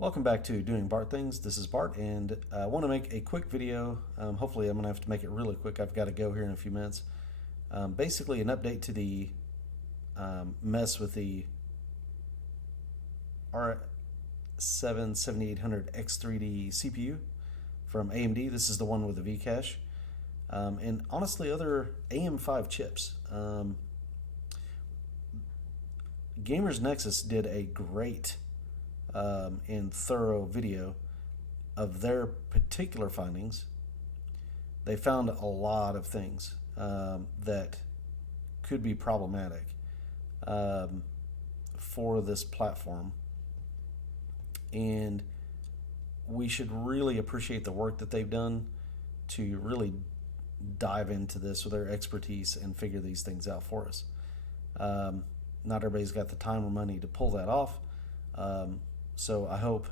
Welcome back to Doing Bart Things. This is Bart, and I want to make a quick video. Hopefully, I'm going to have to make it really quick. I've got to go here in a few minutes. Basically, an update to the mess with the R7 7800 X3D CPU from AMD. This is the one with the V-cache. And honestly, other AM5 chips. Gamers Nexus did a great and thorough video of their particular findings. They found a lot of things that could be problematic for this platform, and we should really appreciate the work that they've done to really dive into this with their expertise and figure these things out for us. Not everybody's got the time or money to pull that off. So I hope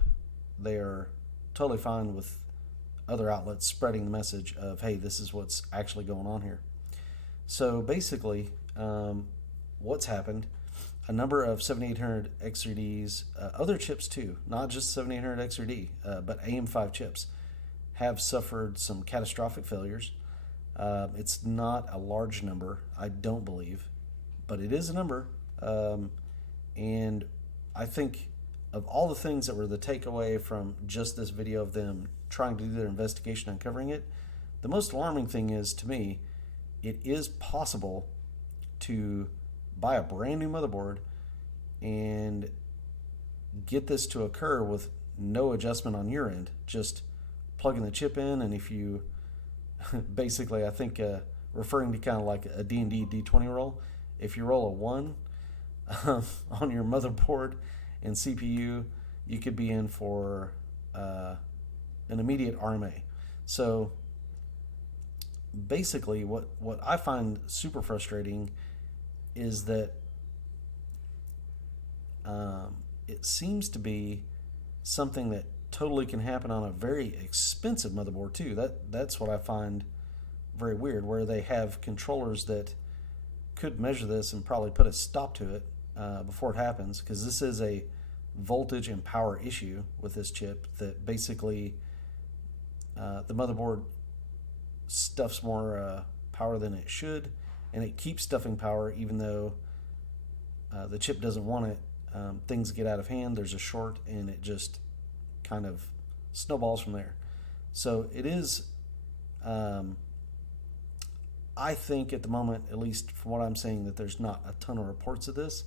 they are totally fine with other outlets spreading the message of, hey, this is what's actually going on here. So basically, what's happened, a number of 7800 X3Ds, other chips too, not just 7800 X3D, but AM5 chips, have suffered some catastrophic failures. It's not a large number, I don't believe, but it is a number. And I think of all the things that were the takeaway from just this video of them trying to do their investigation and uncovering it, the most alarming thing is, to me, it is possible to buy a brand new motherboard and get this to occur with no adjustment on your end, just plugging the chip in. And if you basically, I think referring to kind of like a D&D D20 roll, if you roll a 1 on your motherboard and CPU, you could be in for an immediate RMA. So basically, what I find super frustrating is that it seems to be something that totally can happen on a very expensive motherboard too. That's what I find very weird, where they have controllers that could measure this and probably put a stop to it before it happens, because this is a voltage and power issue with this chip that basically the motherboard stuffs more power than it should, and it keeps stuffing power even though the chip doesn't want it. Things get out of hand, there's a short, and it just kind of snowballs from there. So it is, I think at the moment, at least from what I'm saying, that there's not a ton of reports of this,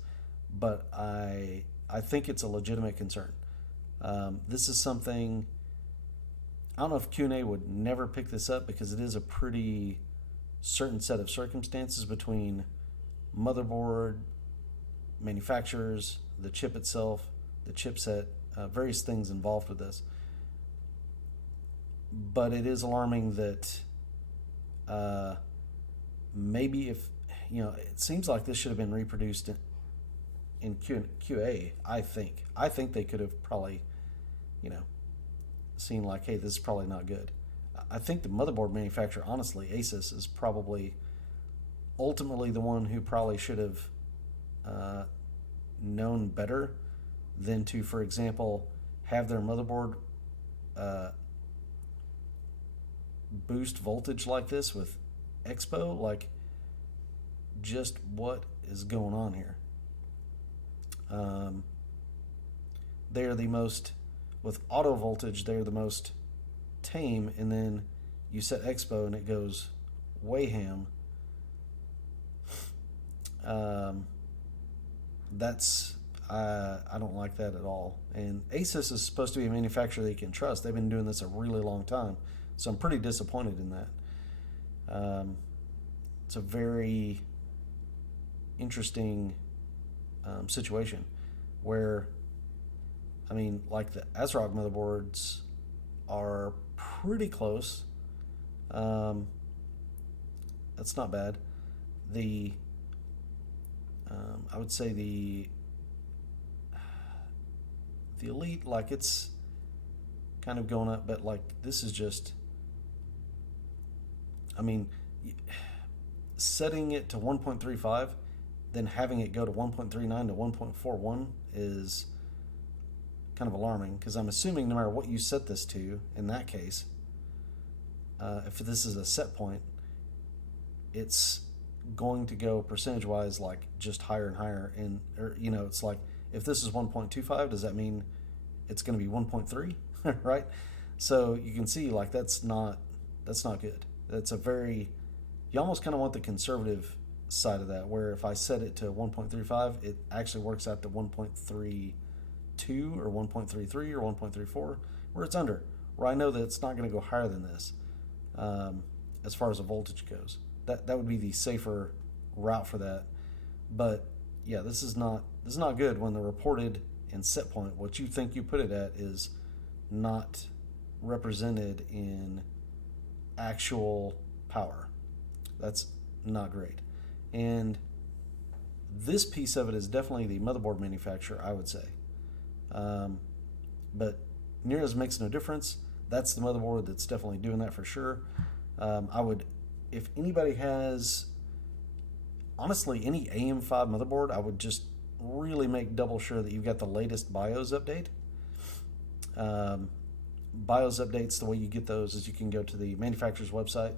but I think it's a legitimate concern. This is something, I don't know if Q&A would never pick this up, because it is a pretty certain set of circumstances between motherboard, manufacturers, the chip itself, the chipset, various things involved with this. But it is alarming that maybe if, it seems like this should have been reproduced in QA. I think they could have probably, seen like, hey, this is probably not good. I think the motherboard manufacturer, honestly, Asus, is probably ultimately the one who probably should have known better than to, for example, have their motherboard boost voltage like this with Expo. Like, just what is going on here? They're the most, with auto voltage, they're the most tame, and then you set Expo and it goes way ham. That's, I don't like that at all. And Asus is supposed to be a manufacturer that you can trust. They've been doing this a really long time, so I'm pretty disappointed in that. It's a very interesting situation where, I mean, like the ASRock motherboards are pretty close. That's not bad. The I would say the Elite, like, it's kind of going up, but like this is just, I mean, setting it to 1.35, then having it go to 1.39 to 1.41 is kind of alarming, because I'm assuming no matter what you set this to, in that case, if this is a set point, it's going to go percentage-wise like just higher and higher. And, or, you know, it's like, if this is 1.25, does that mean it's going to be 1.3, right? So you can see, like, that's not good. That's a very, you almost kind of want the conservative side of that, where if I set it to 1.35, it actually works out to 1.32 or 1.33 or 1.34, where it's under, where I know that it's not going to go higher than this, as far as the voltage goes. That would be the safer route for that. But yeah, this is not good when the reported and set point, what you think you put it at, is not represented in actual power. That's not great. And this piece of it is definitely the motherboard manufacturer, I would say. But Nero's makes no difference. That's the motherboard that's definitely doing that for sure. I would, if anybody has, honestly, any AM5 motherboard, I would just really make double sure that you've got the latest BIOS update. BIOS updates, the way you get those is you can go to the manufacturer's website,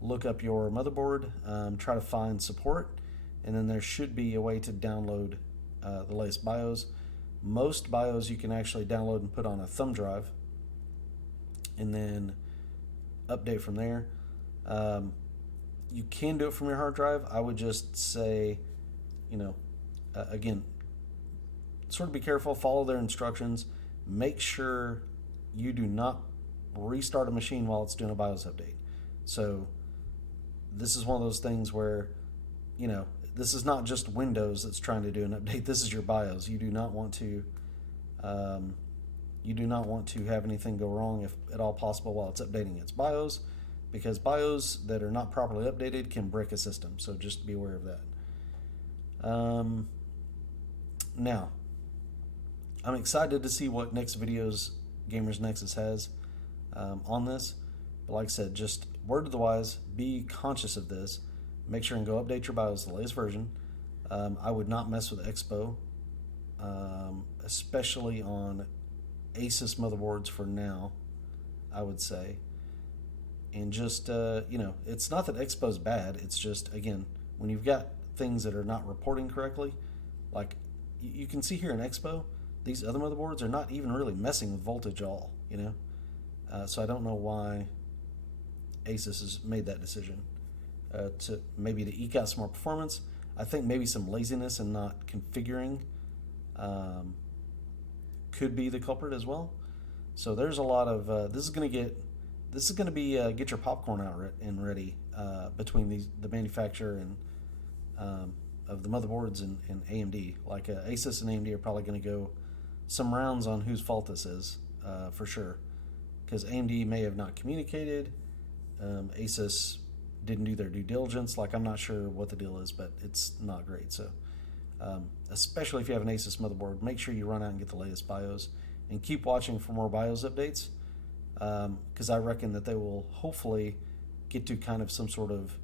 look up your motherboard, try to find support, and then there should be a way to download the latest BIOS. Most BIOS you can actually download and put on a thumb drive and then update from there. You can do it from your hard drive. I would just say, you know, again, sort of be careful, follow their instructions, make sure you do not restart a machine while it's doing a BIOS update. So this is one of those things where, you know, this is not just Windows that's trying to do an update. This is your BIOS. You do not want to have anything go wrong, if at all possible, while it's updating its BIOS, because BIOS that are not properly updated can break a system. So just be aware of that. Now, I'm excited to see what next videos Gamers Nexus has on this. But like I said, just word to the wise, be conscious of this. Make sure and go update your BIOS to the latest version. I would not mess with Expo, especially on Asus motherboards for now, I would say. And just, you know, it's not that Expo's bad. It's just, again, when you've got things that are not reporting correctly, like you can see here in Expo, these other motherboards are not even really messing with voltage at all, you know? So I don't know why Asus has made that decision. To maybe to eke out some more performance. I think maybe some laziness and not configuring could be the culprit as well. So there's a lot of this is going to be get your popcorn out and ready between the manufacturer and of the motherboards and AMD. Like Asus and AMD are probably going to go some rounds on whose fault this is for sure, because AMD may have not communicated. Asus didn't do their due diligence. Like, I'm not sure what the deal is, but it's not great. So especially if you have an Asus motherboard, make sure you run out and get the latest BIOS and keep watching for more BIOS updates, because I reckon that they will hopefully get to kind of some sort of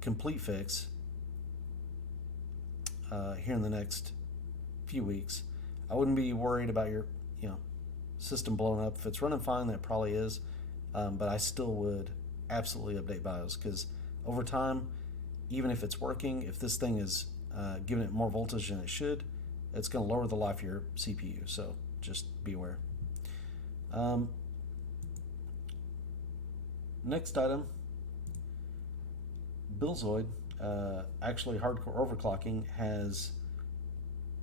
complete fix here in the next few weeks. I wouldn't be worried about your system blowing up. If it's running fine, that probably is, but I still would absolutely update BIOS, because over time, even if it's working, if this thing is giving it more voltage than it should, it's going to lower the life of your CPU. So just be aware. Next item, Billzoid, actually Hardcore Overclocking has,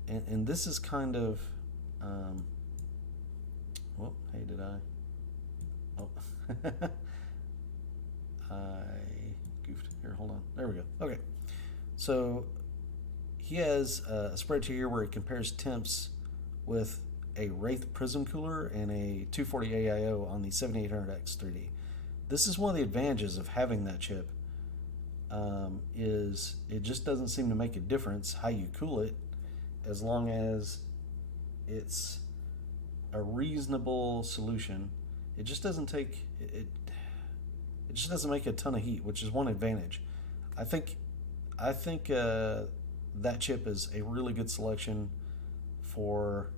and this is kind of, well, hey, did I? Oh, I goofed. Here, hold on. There we go. Okay. So he has a spreadsheet here where he compares temps with a Wraith Prism cooler and a 240 AIO on the 7800 X3D. This is one of the advantages of having that chip, is it just doesn't seem to make a difference how you cool it, as long as it's a reasonable solution. It just doesn't take it. It just doesn't make a ton of heat, which is one advantage. I think that chip is a really good selection for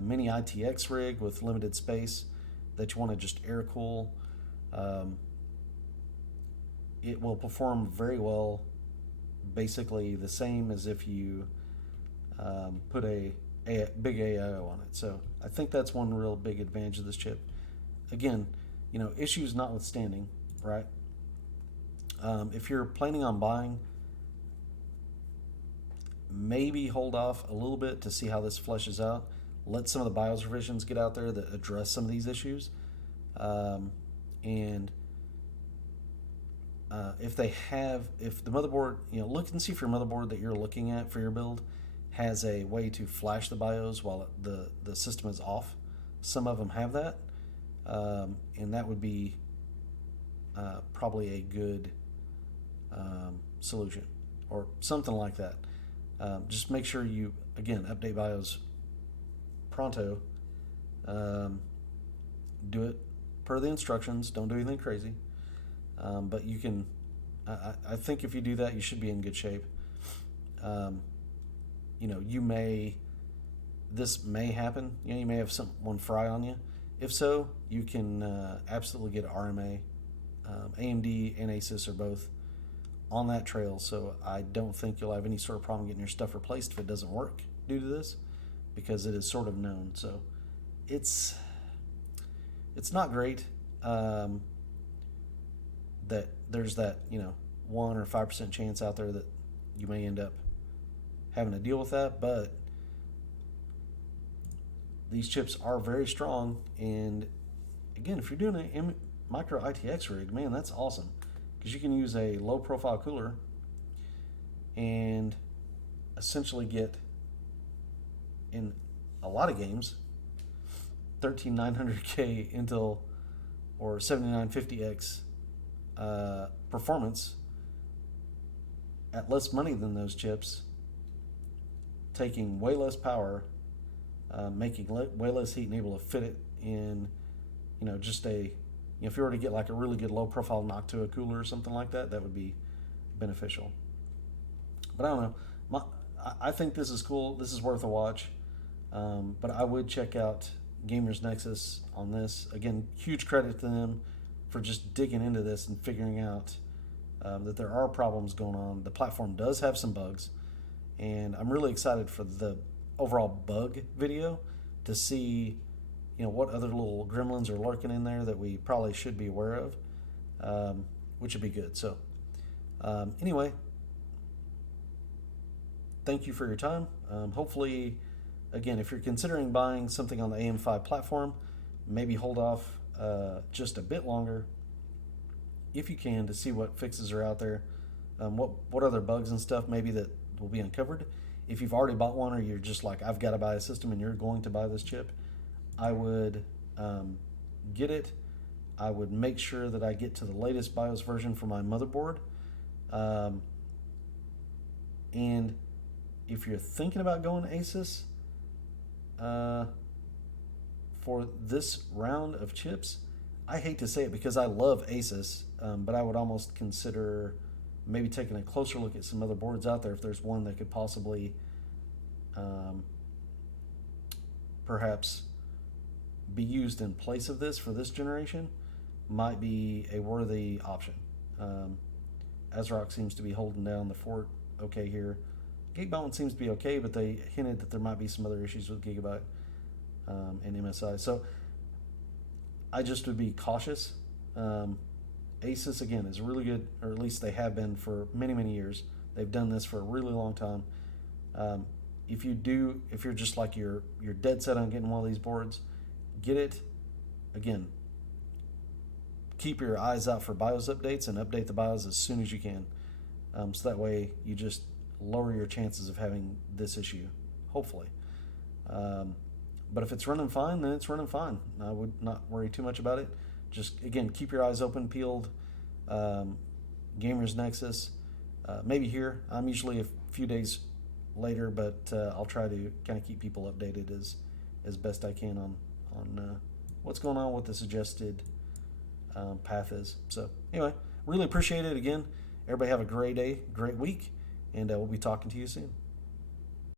a mini ITX rig with limited space that you want to just air cool, it will perform very well, basically the same as if you put a big AIO on it. So I think that's one real big advantage of this chip. Again, issues notwithstanding, right? If you're planning on buying, maybe hold off a little bit to see how this fleshes out. Let some of the BIOS revisions get out there that address some of these issues. And if the motherboard, look and see if your motherboard that you're looking at for your build has a way to flash the BIOS while the system is off. Some of them have that, and that would be probably a good solution or something like that. Just make sure you, again, update BIOS pronto. Do it per the instructions. Don't do anything crazy. But you can, I think if you do that, you should be in good shape. This may happen. You may have someone fry on you. If so, you can absolutely get RMA. AMD and Asus are both on that trail, so I don't think you'll have any sort of problem getting your stuff replaced if it doesn't work due to this, because it is sort of known. So it's not great that there's that 1 or 5% chance out there that you may end up having to deal with that, but these chips are very strong. And again, if you're doing a micro ITX rig, man, that's awesome, because you can use a low profile cooler and essentially get, in a lot of games, 13900K Intel or 7950X performance at less money than those chips, taking way less power, making way less heat, and able to fit it in, just if you were to get like a really good low profile Noctua cooler or something like that, that would be beneficial. But I don't know. I think this is cool. This is worth a watch. But I would check out Gamers Nexus on this. Again, huge credit to them for just digging into this and figuring out that there are problems going on. The platform does have some bugs, and I'm really excited for the overall bug video to see what other little gremlins are lurking in there that we probably should be aware of, which would be good. So anyway, thank you for your time. Hopefully, again, if you're considering buying something on the AM5 platform, maybe hold off just a bit longer if you can, to see what fixes are out there, what other bugs and stuff maybe that will be uncovered. If you've already bought one, or you're just like, I've got to buy a system, and you're going to buy this chip, I would get it. I would make sure that I get to the latest BIOS version for my motherboard. And if you're thinking about going Asus for this round of chips, I hate to say it because I love Asus, but I would almost consider maybe taking a closer look at some other boards out there if there's one that could possibly perhaps be used in place of this for this generation. Might be a worthy option. ASRock seems to be holding down the fort okay here. Gigabyte seems to be okay, but they hinted that there might be some other issues with Gigabyte and MSI. So I just would be cautious. Asus, again, is really good, or at least they have been for many, many years. They've done this for a really long time. If you're just like you're dead set on getting one of these boards, get it. Again, keep your eyes out for BIOS updates and update the BIOS as soon as you can. So that way you just lower your chances of having this issue, hopefully. But if it's running fine, then it's running fine. I would not worry too much about it. Just, again, keep your eyes open, peeled. Gamers Nexus, maybe here. I'm usually a few days later, but I'll try to kind of keep people updated as best I can on what's going on, what the suggested path is. So anyway, really appreciate it. Again, everybody have a great day, great week, and we'll be talking to you soon.